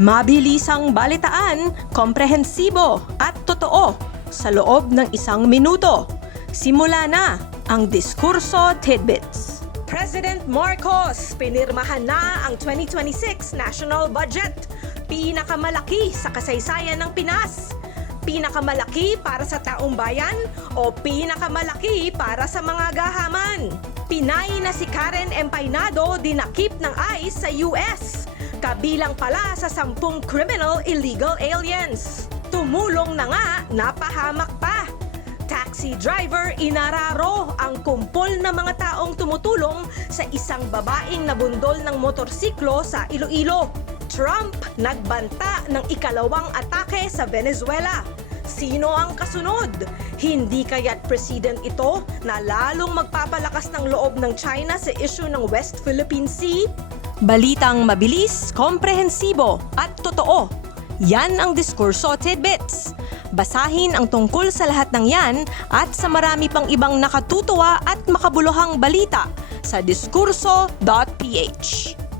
Mabilisang balitaan, komprehensibo at totoo sa loob ng 1 minuto. Simula na ang Diskurso Tidbits. President Marcos, pinirmahan na ang 2026 national budget. Pinakamalaki sa kasaysayan ng Pinas. Pinakamalaki para sa taong bayan o pinakamalaki para sa mga gahaman. Pinay na si Karen Empaynado dinakip ng ICE sa US. Kabilang pala sa 10 criminal illegal aliens. Tumulong na nga, napahamak pa. Taxi driver inararo ang kumpol na mga taong tumutulong sa isang babaeng nabundol ng motorsiklo sa Iloilo. Trump nagbanta ng ikalawang atake sa Venezuela. Sino ang kasunod? Hindi kaya't president ito na lalong magpapalakas ng loob ng China sa issue ng West Philippine Sea? Balitang mabilis, komprehensibo at totoo. Yan ang Diskurso Tidbits. Basahin ang tungkol sa lahat ng yan at sa marami pang ibang nakatutuwa at makabuluhang balita sa diskurso.ph.